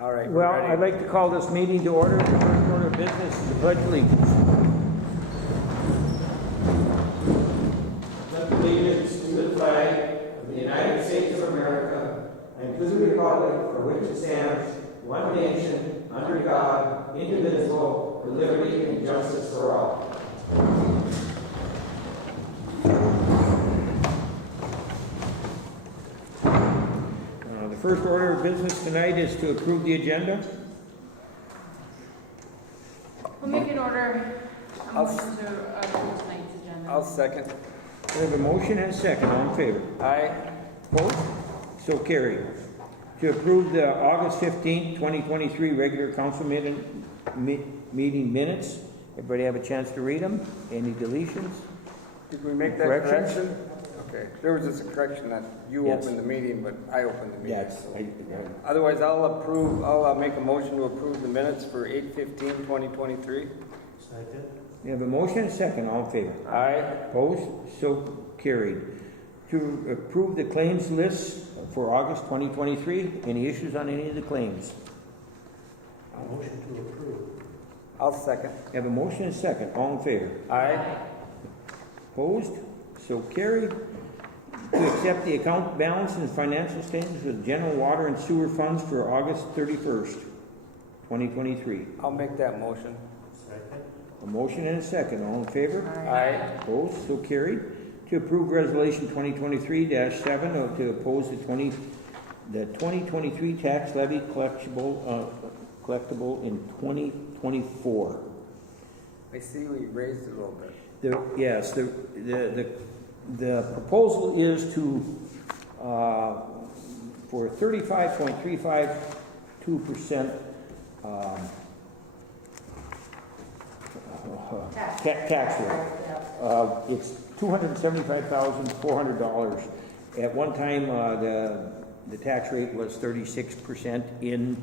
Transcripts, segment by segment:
All right. Well, ready. I'd like to call this meeting to order. The first order of business is the Pledge of Allegiance. Pledge allegiance to the flag of the United States of America and to the republic for which it stands, one nation, under God, indivisible, with liberty and justice for all. The first order of business tonight is to approve the agenda. We'll make an order, a I'll motion to approve tonight's agenda. I'll second. We have a motion and a second. All in favor? Aye. Opposed? So carried. To approve the August 15th, 2023 regular council meeting minutes. Everybody have a chance to read them? Any deletions? Did we make that Corrections? correction? Okay. There was just a correction that you Yes. opened the meeting, but I opened the meeting. Yes. so- Otherwise, I'll make a motion to approve the minutes for 8/15/2023. We have a motion and a second. All in favor? Aye. Opposed? So carried. To approve the claims list for August 2023. Any issues on any of the claims? I'll second. We have a motion and a second. All in favor? Aye. Opposed? So carried. To accept the account balance and financial statements of general water and sewer funds for August 31st, 2023. I'll make that motion. A motion and a second. All in favor? Aye. Opposed? So carried. To approve resolution 2023-7 to oppose the 2023 tax levy collectible in 2024. I see we raised it a little bit. Yes, the proposal is to, for 35.352%, tax rate. It's $275,400. At one time, the tax rate was 36% in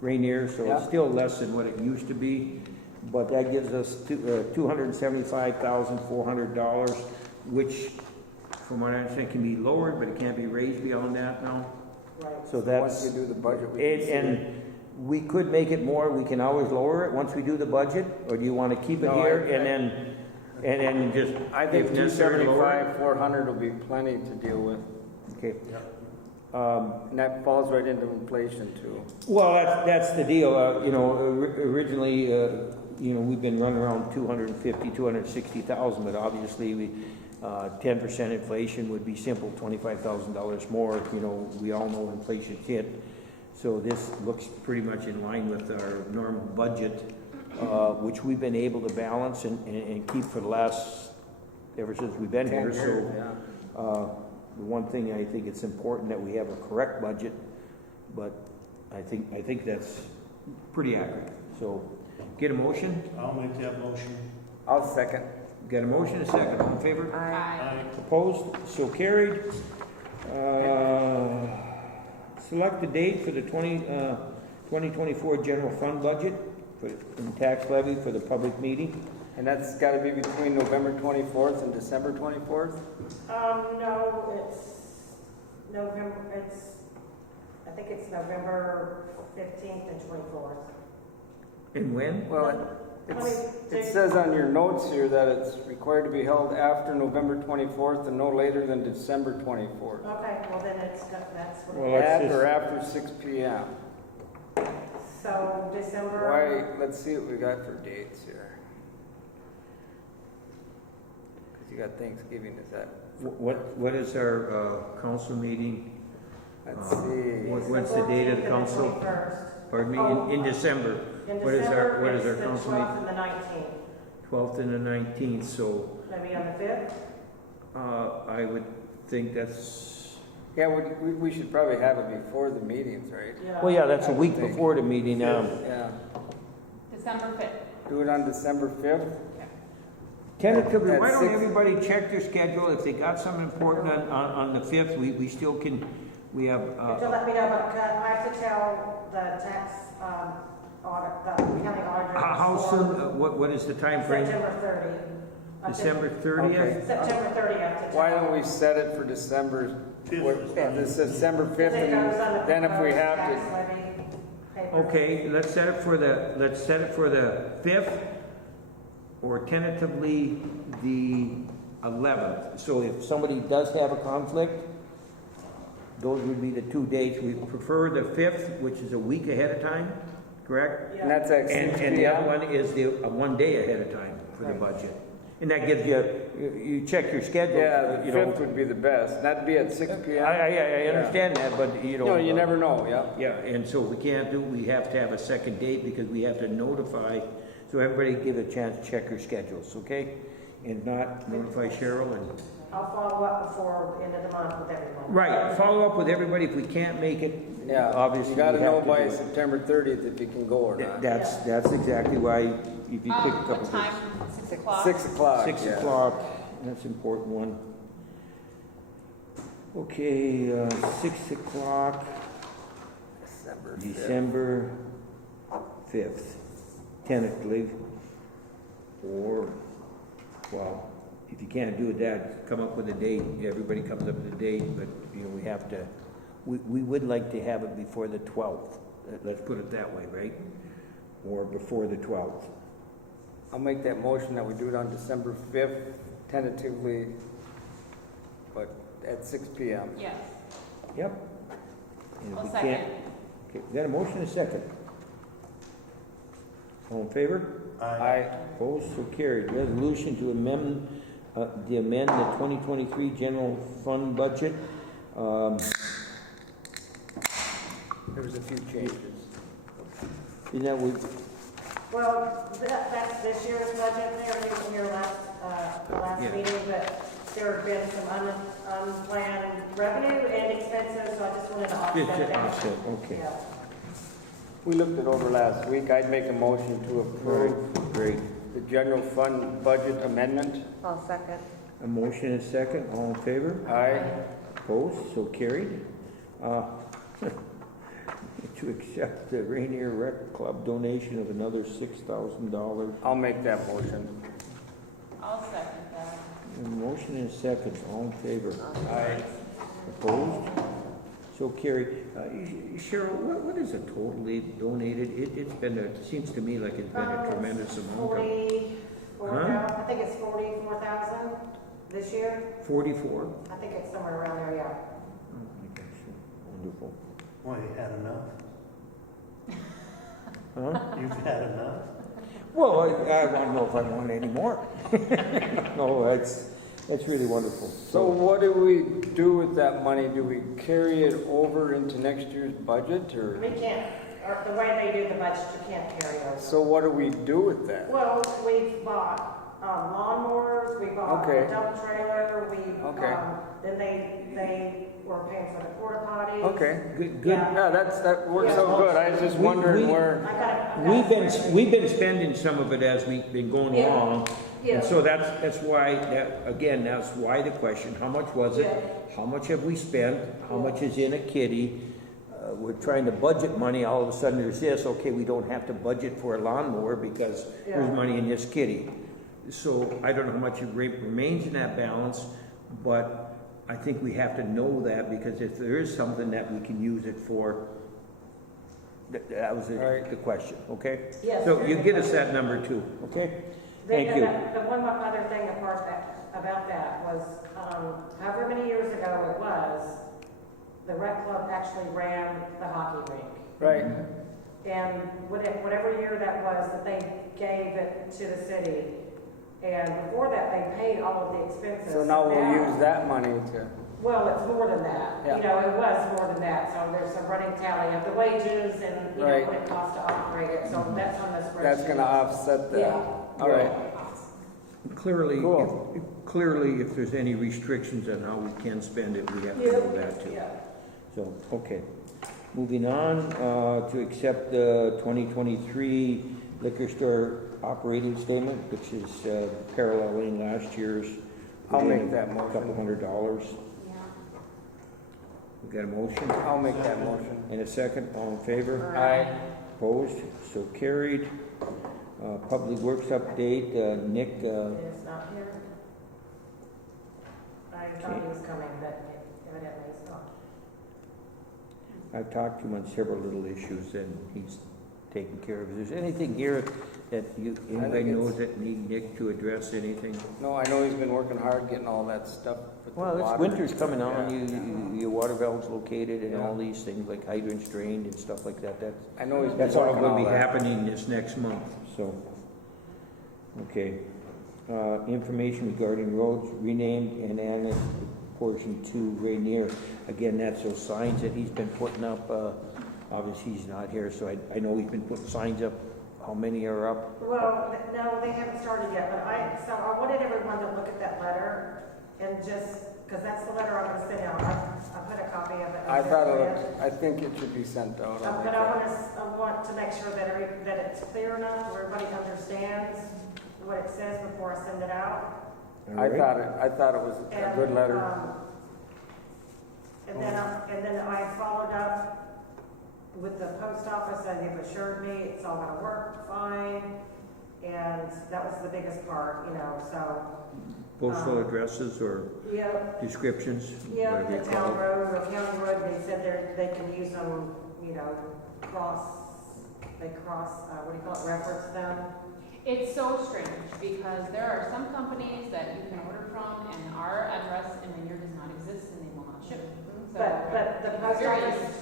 Ranier, so Yeah. it's still less than what it used to be. But that gives us $275,400, which, from what I understand, can be lowered, but it can't be raised beyond that now. So Once that's, you do the budget, we can see and we could make it more. We can always lower it once we do the budget, or do you want to keep it No, here I- and then just, I think if necessary, lower it? 275, 400 will be plenty to deal with. Okay. And that falls right into inflation too. Well, that's the deal. Originally, we've been running around 250, 260,000, but obviously 10% inflation would be simple, $25,000 more. We all know inflation hit. So this looks pretty much in line with our normal budget, which we've been able to balance and keep for the last, ever since we've been 10 here. years, So, the one thing I think it's important that we have a correct budget, but I think that's pretty accurate. So, get a motion. I'll make that motion. I'll second. Got a motion, a second. All in favor? Aye. Opposed? So carried. Select the date for the 2024 general fund budget and tax levy for the public meeting. And that's got to be between November 24th and December 24th? No, it's November, I think it's November 15th and 24th. And when? Well, it says on your notes here that it's required to be held after November 24th and no later than December 24th. Okay, well then that's what. Well, At let's or just, after 6 p.m. So December. Why? Let's see what we got for dates here. Because you got Thanksgiving, is that? what is our council meeting? Let's see. What's the date of the council? 21st. Pardon me, in December. In What is our December, it's council the meeting? 12th and the 19th. 12th and the 19th, so Maybe on the 5th? I would think that's, Yeah, we should probably have it before the meetings, right? well, yeah, that's a week I think- before the meeting. Yeah. December 5th. Do it on December 5th? Tentatively, At why don't 6 everybody check their schedule? If they got something important on the 5th, we still can, we have, You have to let me know, but I have to tell the tax, audit, the county auditor. how soon, what is the time frame? September 30th. December 30th? Okay. September 30th. Why don't we set it for December, Fifth. December 5th, and then if we have to, paper. Okay, let's set it for the 5th, or tentatively the 11th. So if somebody does have a conflict, those would be the 2 dates. We prefer the 5th, which is a week ahead of time, correct? And that's at 6 And the other p.m.? one is the 1 day ahead of time for the budget. And that gives you check your schedule. Yeah, the you know. 5th would be the best. That'd be at 6 p.m.? I understand that, but you know. No, you never know, yeah. Yeah, and so we can't do, we have to have a second date because we have to notify, so everybody give a chance to check your schedules, okay? And not notify Cheryl and, I'll follow up before the end of the month with everyone. right, follow up with everybody. If we can't make it, Yeah, obviously. you gotta we have know to by do it. September 30th if you can go or not. That's exactly why, if you pick a couple. What time? 6 o'clock? 6 o'clock, 6 yeah. o'clock, that's an important one. Okay, 6 o'clock, December 5th. December 5th, tentatively. Or, well, if you can't do it that, come up with a date. Everybody comes up with a date, but, you know, we have to, we would like to have it before the 12th. Let's put it that way, right? Or before the 12th. I'll make that motion that we do it on December 5th, tentatively, but at 6 p.m. Yes. Yep. And if I'll we second. can't- Okay, we got a motion and a second. All in favor? Aye. Opposed, so carried. Resolution to amend the 2023 general fund budget. There was a few changes. Isn't that we, Well, that's this year's budget, there, we were here last Yeah. meeting, but there have been some unplanned revenue and expenses, so I just wanted to just offset to that. offset, okay. Yeah. We looked it over last week. I'd make a motion to approve Great. the general fund budget amendment. I'll second. A motion and a second, all in favor? Aye. Opposed, so carried. To accept the Rainier Rec Club donation of another $6,000. I'll make that motion. I'll second that. A motion and a second, all in favor? Aye. Opposed? So carried. Cheryl, what is it totally donated? It's been, it seems to me like it's been a tremendous amount. 44,000, I think it's 44,000 this year. 44? I think it's somewhere around there, yeah. Oh my gosh, wonderful. Well, you had enough? Huh? You've had enough? Well, I want to know if I want any more. No, it's really wonderful. So what do we do with that money? Do we carry it over into next year's budget, or? We can't, or the way they do the budget, you can't carry over. So what do we do with that? Well, we've bought lawnmowers, we bought Okay. a dump trailer, Okay. then they were paying for the porta potties. Okay. Good. Yeah, that works Yeah. out good. I was just We- wondering we- where. We've been spending some of it as we've been going Yeah. along. Yeah. And so that's why, that's why the question, how much was it? Yeah. How much have we spent? How much is in a kitty? We're trying to budget money, all of a sudden there's this, okay, we don't have to budget for a lawnmower because there's Yeah. money in this kitty. So I don't know how much remains in that balance, but I think we have to know that, because if there is something that we can use it for, that was Right. the question, okay? Yes. So you get us that number too, okay? Thank you. The one other thing about that was, however many years ago it was, the rec club actually ran the hockey rink. Right. And whatever year that was, that they gave it to the city. And before that, they paid all of the expenses. So now we'll use that money to. Well, it's more than that. Yeah. You know, it was more than that. So there's a running tally of the wages and, you know, Right. what it costs to operate it. So that's on the spreadsheet. That's going to offset that. Yeah. All right. Clearly, Cool. if there's any restrictions on how we can spend it, we have to know that too. Yeah. So, okay. Moving on, to accept the 2023 liquor store operating statement, which is paralleling last year's. I'll make that motion. Couple $100. Yeah. We got a motion I'll make that motion. and a second. All in favor? Aye. Opposed? So carried. Public Works update, Nick, It's not here. I thought he was coming, but evidently he's not. I've talked to him on several little issues, and he's taken care of. If there's anything here that anybody knows that need Nick to address anything? No, I know he's been working hard getting all that stuff with the Well, it's water. winter's coming on, Yeah. your water valve's located and Yeah. all these things like hydrants drained and stuff like that. I know he's been That's all working gonna be that. happening this next month, so. Okay. Information regarding roads renamed and annexed portion to Ranier. Again, that's those signs that he's been putting up. Obviously, he's not here, so I know he's been putting signs up. How many are up? Well, no, they haven't started yet, but I wanted everyone to look at that letter and just, because that's the letter I'm gonna send out. I put a copy of it. I think it should be sent out. But I want to make sure that it's clear enough where everybody understands what it says before I send it out. All right. I thought it was a good letter. And then I followed up with the post office, and they've assured me it's all gonna work fine. And that was the biggest part, so. Postal addresses or Yep, descriptions? yep, whatever you the call town it. road or county road, they said they can use them, what do you call it, reference them. It's so strange because there are some companies that you can order from and our address in Ranier does not exist and they will not ship. So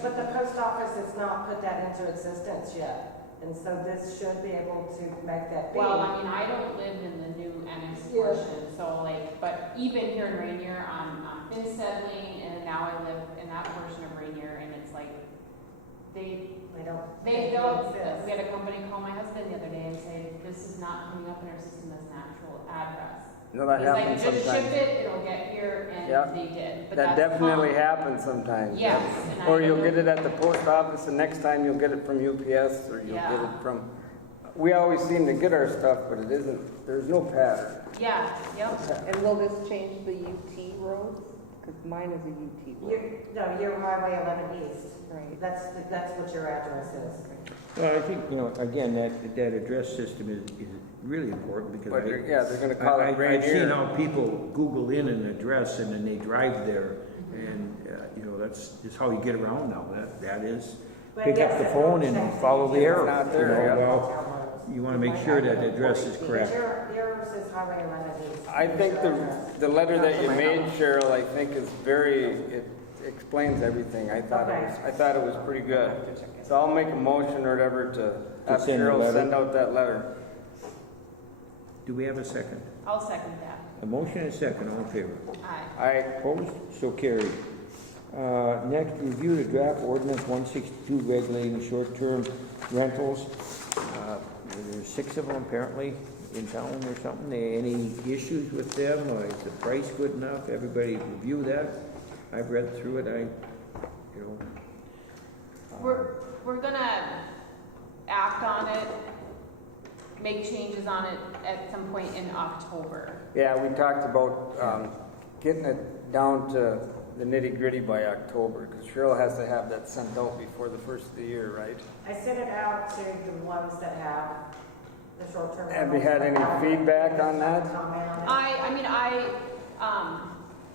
But the post office has not put that into existence yet. And so this should be able to make that be. well, I mean, I don't live in the new annex Yeah. portion, so but even here in Ranier, on Finstead Lane, and now I live in that portion of Ranier, and it's like, they don't, we had a company call my husband the other day and say, this is not coming up in our system as an actual address. No, that He's like, happens just sometimes. ship it, it'll get here, and Yeah. they did. But That that's definitely common. happens sometimes. Yes. and Or I you'll don't- get it at the post office, and next time you'll get it from UPS, or you'll get Yeah. it from, we always seem to get our stuff, but it isn't, there's no pattern. Yeah, yep. And will this change the UT roads? Because mine is a UT road. You're Highway 11 East. Right. That's what your address is. Well, I think, again, that address system is really important because But they're gonna call it I've seen Ranier. how people Google in an address and then they drive there, and, that's just how you get around now. That is, But pick yes, up the it phone will and change. follow the It's arrow. not there, yeah. Well, you want to make sure that the address is correct. Yours is Highway 11 East. I think the letter that you made, Cheryl, I think is it explains everything. I thought it was pretty good. So I'll make a motion or whatever to have send the Cheryl letter? send out that letter. Do we have a second? I'll second that. A motion and a second, all in favor? Aye. Opposed? So carried. Next, review the draft ordinance 162 regulating short-term rentals. There's 6 of them apparently in town or something. Any issues with them? Or is the price good enough? Everybody review that? I've read through it. We're gonna act on it, make changes on it at some point in October. Yeah, we talked about getting it down to the nitty-gritty by October, because Cheryl has to have that sent out before the first of the year, right? I sent it out to the ones that have the short-term. Have you had any feedback on that?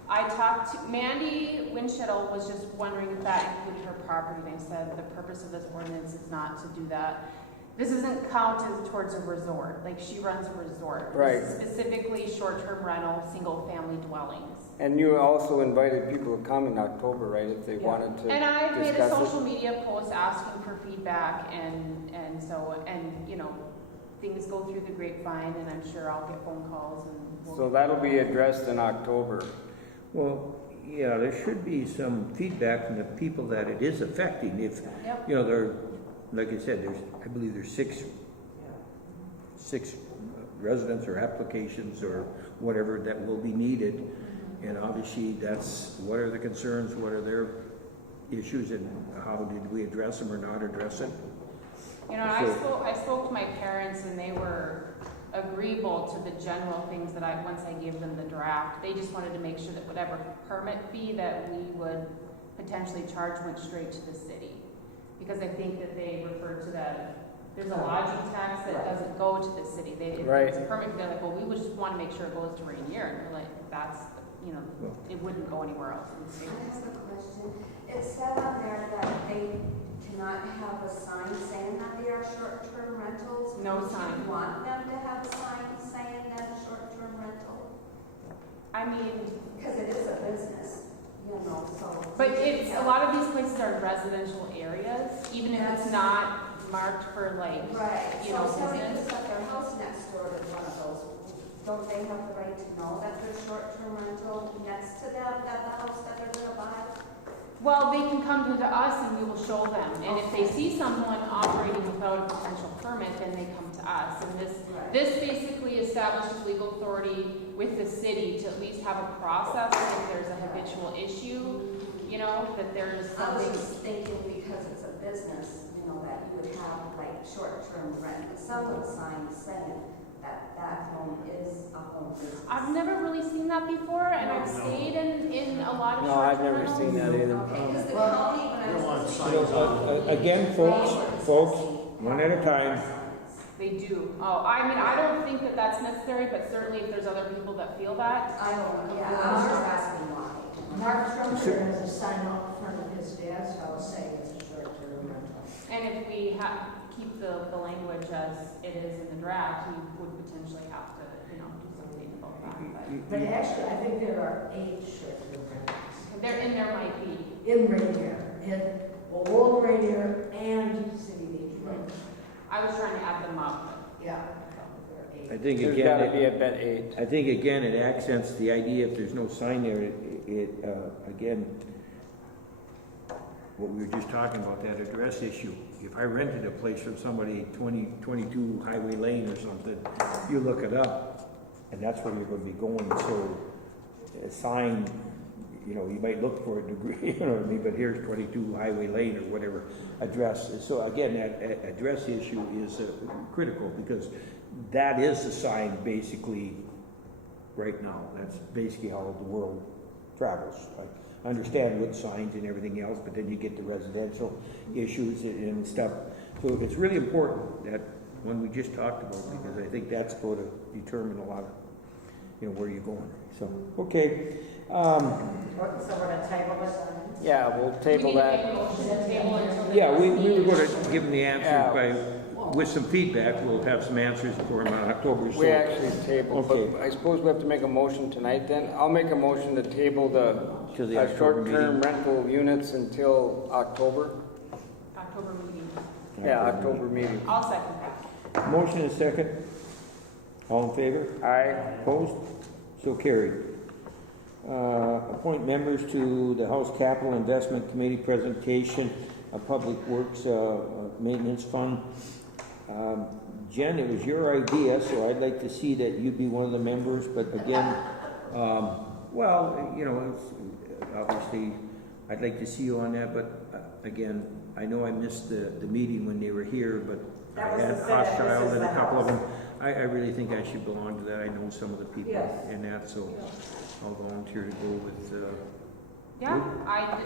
I talked to Mandy Winchell was just wondering if that included her property, and I said the purpose of this ordinance is not to do that. This isn't counted towards a resort, like she runs a resort. Right. This is specifically short-term rental, single-family dwellings. And you also invited people to come in October, right, if they wanted to And I made a discuss social it? media post asking for feedback, and things go through the grapevine, and I'm sure I'll get phone calls and. So that'll be addressed in October. Well, yeah, there should be some feedback from the people that it is affecting. If, Yep. there, like I said, I believe there's six residents or applications or whatever that will be needed. And obviously, that's, what are the concerns, what are their issues, and how did we address them or not address it? I spoke to my parents, and they were agreeable to the general things that once I gave them the draft. They just wanted to make sure that whatever permit fee that we would potentially charge went straight to the city. Because I think that they refer to that, there's a lodging tax that doesn't go to the city. If it's a permit fee, they're like, well, we would just want to make sure it goes to Ranier. And they're like, it wouldn't go anywhere else in the state. I have a question. It said on there that they not have a sign saying that they are short-term rentals? No Would sign. you want them to have a sign saying that a short-term rental? I mean, Because it is a business, you know, so. but it's, a lot of these places are residential areas, even if it's not marked for like, Right, you so know, if somebody business. puts up their house next door to one of those, don't they have the right to know that there's short-term rental next to them, that the house that they're gonna buy? Well, they can come to us and we will show them. And if they see someone operating without a potential permit, then they come to us. And this basically establishes legal authority with the city to at least have a process if there's a habitual issue, you know, that there's I was something. just thinking because it's a business, you know, that you would have like short-term rent, someone sign saying that that home is a home business. I've never really seen that before, and I've stayed in a lot of No, I've short-term never rentals. seen that either. Okay, because the county, when I You don't want was. signs Again, folks, one at a time. They do. Oh, I mean, I don't think that that's necessary, but certainly if there's other people that feel that. I don't know, yeah, I was just asking why. Mark Trumper has a sign out front of his dad's house saying it's a short-term rental. And if we keep the language as it is in the draft, we would potentially have to, you know, do something about that. But actually, I think there are 8 short-term rentals. But there might be. In Ranier, in Old Ranier and City Beach Road. I was trying to add them up. Yeah. I There are 8. think There's again, gotta be a bet 8. I think again, it accents the idea if there's no sign there, again, what we were just talking about, that address issue. If I rented a place from somebody, 22 Highway Lane or something, you look it up, and that's where you're gonna be going, so a sign, you know, you might look for a degree, you know what I mean, but here's 22 Highway Lane or whatever address. So again, that address issue is critical, because that is the sign basically right now. That's basically how the world travels. I understand with signs and everything else, but then you get the residential issues and stuff. So it's really important that one we just talked about, because I think that's going to determine a lot of, you know, where you're going. So, okay. So we're gonna table this? Yeah, we'll We table need to that. make a motion to table until the Yeah, next we meeting. were going to give them the answers Yeah. with some feedback. We'll have some answers for them on October. We actually tabled, Okay. but I suppose we have to make a motion tonight then. I'll make a motion to table To the the October short-term meeting. rental units until October. October meeting. Yeah, October meeting. I'll second that. Motion and second. All in favor? Aye. Opposed? So carried. Appoint members to the House Capital Investment Committee presentation of Public Works Maintenance Fund. Jen, it was your idea, so I'd like to see that you be one of the members, but again, well, you know, it's, obviously, I'd like to see you on that, but again, I know I missed the meeting when they were here, but That I was had the Senate, this Hochschild is and a the couple of House. them. I really think I should belong to that. I know some of the people Yes. in that, so I'll volunteer to go with, Yeah, I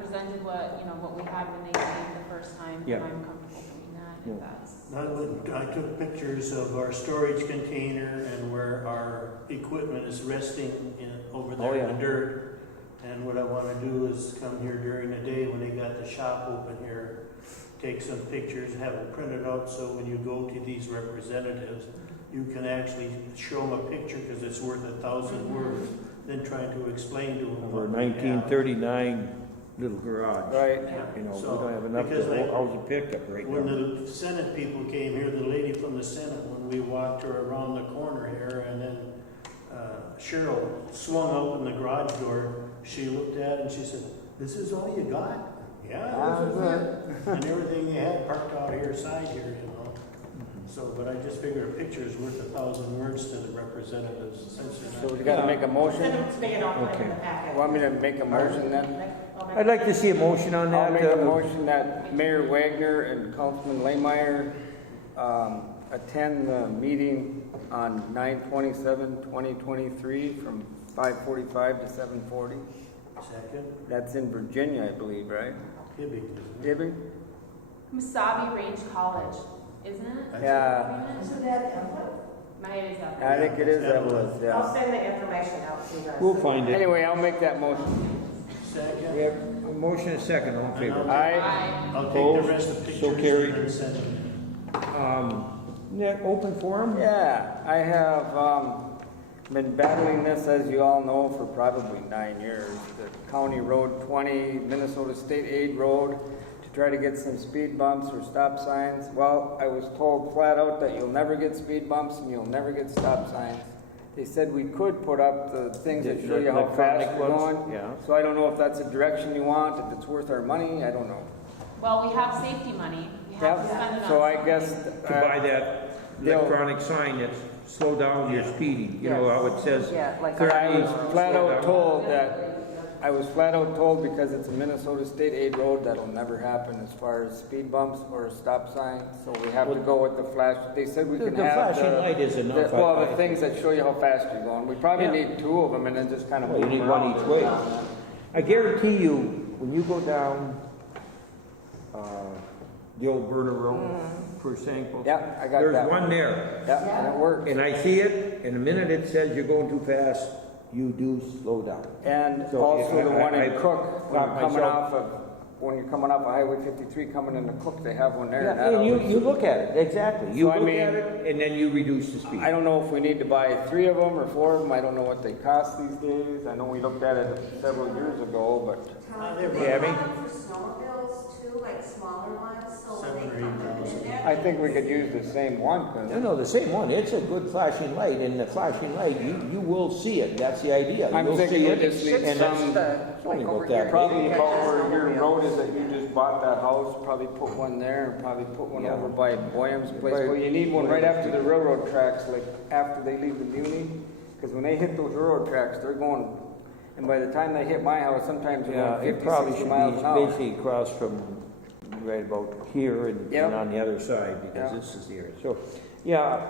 presented what we had when they came the first time, Yeah. and I'm comfortable doing that, Yeah. if that's. I took pictures of our storage container and where our equipment is resting over there in the dirt. And what I want to do is come here during the day when they got the shop open here, take some pictures, have it printed out, so when you go to these representatives, you can actually show them a picture, because it's worth 1,000 words, than trying to explain to them. our what we have. 1939 little garage. Right. You know, we So, don't have enough because to like- house a pickup right When now. the Senate people came here, the lady from the Senate, when we walked her around the corner here, and then Cheryl swung open the garage door, she looked at it and she said, "This is all you got?" "Yeah, this is it." And everything you had parked out here, side here, you know. So, but I just figure a picture is worth 1,000 words to the representatives, since they're So not. we gotta make a motion. Send it to me and I'll put it in the Okay. packet. Want me to make a motion then? I'd like to see a motion on that. I'll make a motion that Mayor Wagner and Councilman Laymeyer attend the meeting on 9/27/2023 from 5:45 to 7:40. Second, That's in Virginia, I believe, right? Hibbing. Dibby? Musabi Range College, isn't it? Yeah, Isn't that Evelyn? Maybe it's up I think it is Evelyn, I'll yeah. send the information out to you guys. We'll find it. Anyway, I'll make that motion. Second. We have a motion and a second, all in favor? Aye. I'll take Opposed? the rest of the So pictures carried. and send them. Open forum? Yeah, I have been battling this, as you all know, for probably 9 years. The County Road 20, Minnesota State Aid Road, to try to get some speed bumps or stop signs. Well, I was told flat out that you'll never get speed bumps and you'll never get stop signs. They said we could put up the things that show you how fast electronic you're ones? going. Yeah. So I don't know if that's a direction you want, if it's worth our money, I don't know. Well, we have safety money. We have to spend it on. So I guess. To buy that electronic sign that's slow down your speeding, you know how it says. Yeah, like. 30, I was flat slow out down. told because it's a Minnesota State Aid road, that'll never happen as far as speed bumps or a stop sign. So we have to go with the flash. They said we The can have flashing light is enough. well, the things that show you how fast you're going. We probably Yeah. need 2 of them and then just kind of Well, you move need around one each way. around. I guarantee you, when you go down, the old Berta Road for Sanko. Yeah, I got There's that one there, Yeah, and it works. and I see it, and the minute it says you're going too fast, you do slow down. And So, also yeah, the one in I Cook, got myself- when you're coming off of Highway 53 coming into Cook, they have one there. Yeah, that and you always- look at it, exactly. You So, I look mean- at it, and then you reduce the speed. I don't know if we need to buy 3 of them or 4 of them. I don't know what they cost these days. I know we looked at it several years ago, but Do they Yeah, I have mean- them for snowmobiles too, like smaller ones, so when they 7 or come 8 in there? I think we could use the same one. 'Cause No, the same one. It's a good flashing light, and the flashing light, you will see it. That's the idea. I'm You'll thinking see we it, just need and some, it's only about that probably big. about where your road is that you just bought that house, probably put one there, and probably put one Yeah. over by Boyam's place. Right. Well, you need one right after the railroad tracks, like after they leave the muni, because when they hit those railroad tracks, they're going, and by the time they hit my house, sometimes they're Yeah, going it 50, probably 60 should miles be an hour. basically across from right about here and Yep. on the other side, because Yeah. this is the area. So, yeah,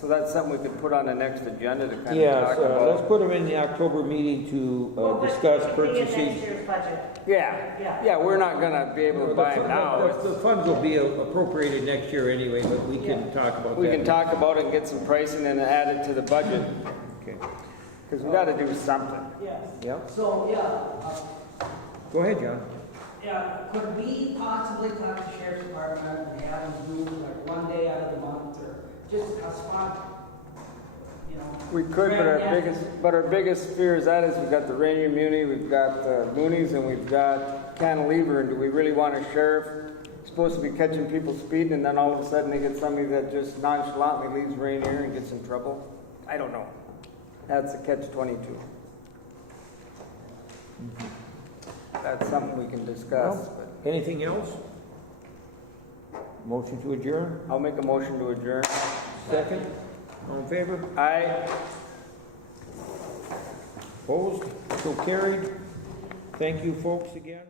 So that's something we could put on the next agenda to kind of yeah, talk so let's about. put them in the October meeting to Well, but discuss it could be in purchasing. next year's budget. Yeah, Yeah. we're not gonna be able to buy them now. The funds will be appropriated next year anyway, but we can talk about that. We can talk about it and get some pricing and add it to the budget, Okay. because we gotta do something. Yes. Yeah, So, go ahead, John. could we possibly talk to Sheriff's Department and have them do like one day out of the month or just a spot, you know? We could, but our biggest fear is that is we've got the Ranier Muni, we've got the Moonies, and we've got Cantilever, and do we really want a sheriff supposed to be catching people speeding, and then all of a sudden they get somebody that just nonchalantly leaves Ranier and gets in trouble? I don't know. That's a catch-22. That's something we can discuss, but Anything else? Motion to adjourn? I'll make a motion to adjourn. Second? All in favor? Aye. Opposed? So carried. Thank you, folks, again.